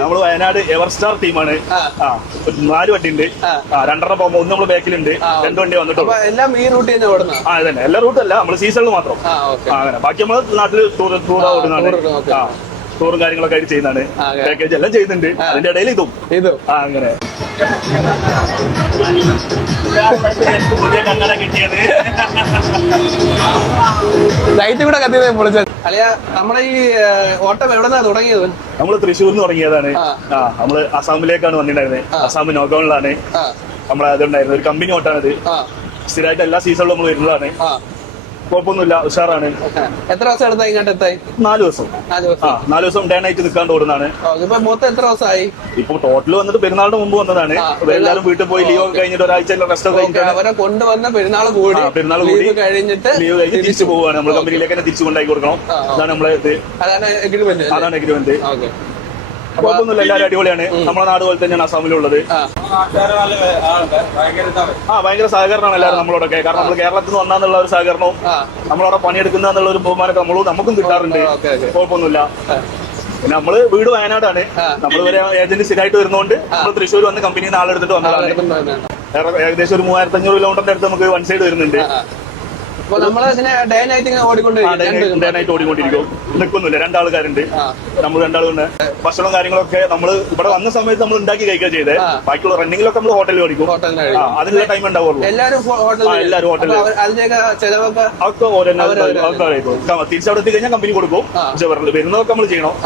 നമ്മള് വയനാട് എവർസ്റ്റാർ ടീമാണ്. 4 വണ്ടി ഉണ്ട്. 2 പോകുമ്പോ 1 നമ്മള് ബാക്കിലുണ്ട്. 2 വണ്ടി വന്നിട്ടുള്ളൂ. എല്ലാം ഈ റൂട്ട് തന്നെ ഓടുന്ന? അതന്നെ, എല്ലാ റൂട്ടും അല്ല, നമ്മള് സീസണിൽ മാത്രം. അങ്ങനെ ബാക്കി നമ്മള് നാട്ടില് ടൂർ ഓടുന്നതാണ്. ടൂറും കാര്യങ്ങളൊക്കെ ആയിട്ട് ചെയ്യുന്നതാണ്. പാക്കേജ് എല്ലാം ചെയ്യുന്നുണ്ട്. അതിന്റെ ഇടയിൽ ഇതും അങ്ങനെ പുതിയ കണ്ണട കിട്ടിയത്. ലൈറ്റ് കൂടെ കത്തിയത് പൊളിച്ചത്. അല്ലയ നമ്മുടെ ഈ ഓട്ടം എവിടെന്നാ തുടങ്ങിയത്? നമ്മള് തൃശ്ശൂരിൽ തുടങ്ങിയതാണ്. നമ്മള് അസാമിലേക്കാണ് വന്നിട്ടുണ്ടായിരുന്നത്. അസാം നോഗോണിലാണ് നമ്മളെ അതുണ്ടായിരുന്നത്. ഒരു കമ്പനി ഓട്ടാണത്. സ്ഥിരമായിട്ട് എല്ലാ സീസണിലും നമ്മൾ വരുന്നതാണ്. കുഴപ്പമൊന്നുമില്ല, ഉഷാറാണ്. എത്ര ദിവസം എടുത്താ ഇങ്ങോട്ട് എത്തായി? 4 ദിവസം. 4 ദിവസം ഡേ നൈറ്റ് നിൽക്കാണ്ട് ഓടുന്നതാണ്. മൊത്തം എത്ര ദിവസമായി? ഇപ്പൊ ടോട്ടൽ വന്നിട്ട് പെരുന്നാളിന് മുമ്പ് വന്നതാണ്. എല്ലാവരും വീട്ടിൽ പോയി ലീവ് കഴിഞ്ഞിട്ട് ഒരാഴ്ച റെസ്റ്റ് ഒക്കെ അവരെ കൊണ്ടുവന്ന പെരുന്നാൾ കൂടി കഴിഞ്ഞിട്ട് ലീവ് കഴിഞ്ഞ് തിരിച്ചു പോവുകയാണ്. നമ്മൾ കമ്പനിയിലേക്ക് തന്നെ തിരിച്ചു കൊണ്ടാക്കി കൊടുക്കണം. അതാണ് നമ്മളെ ഇത്. അതാണ് എഗ്രിമെന്റ്. കുഴപ്പമൊന്നുമില്ല, എല്ലാവരും അടിപൊളിയാണ്. നമ്മളെ നാട് പോലെ തന്നെയാണ് അസാമിലുള്ളത്. ഭയങ്കര സഹകരണമാണ് എല്ലാവരും നമ്മളോടൊക്കെ. കാരണം നമ്മൾ കേരളത്തിൽ നിന്ന് വന്നാന്നുള്ള ഒരു സഹകരണവും നമ്മളവിടെ പണിയെടുക്കുന്ന എന്നുള്ള ഒരു ബഹുമാനമൊക്കെ നമുക്കും കിട്ടാറുണ്ട്. കുഴപ്പമൊന്നുമില്ല. പിന്നെ നമ്മള് വീട് വയനാടാണ്. നമ്മൾ വരെ ഏജന്റ് സ്ഥിരമായിട്ട് വരുന്നതുകൊണ്ട് നമ്മൾ തൃശ്ശൂർ വന്ന് കമ്പനിയിൽ നിന്ന് ആളെടുത്തിട്ട് വന്നതാണ്. ഏകദേശം ഒരു 3500 കിലോമീറ്ററിന്റെ അടുത്ത് നമുക്ക് വൺ സൈഡ് വരുന്നുണ്ട്. ഡേ നൈറ്റ് ഓടിക്കൊണ്ടിരിക്കും. നിൽക്കുന്നില്ല, 2 ആൾക്കാരുണ്ട്. നമ്മൾ 2 ആളുണ്ട്. ഭക്ഷണവും കാര്യങ്ങളൊക്കെ നമ്മൾ ഇവിടെ വന്ന സമയത്ത് നമ്മൾ ഉണ്ടാക്കി കഴിക്കുക ചെയ്തേ. ബാക്കിയുള്ള റണ്ണിങ്ങിലൊക്കെ നമ്മൾ ഹോട്ടലിൽ ഓടിക്കും. അതിനുള്ള ടൈം ഉണ്ടാവുള്ളൂ. എല്ലാവരും ഹോട്ടലിൽ തിരിച്ചവിടെ എത്തിക്കഴിഞ്ഞാൽ കമ്പനി കൊടുക്കും. പക്ഷെ വരുന്നതൊക്കെ നമ്മൾ ചെയ്യണം.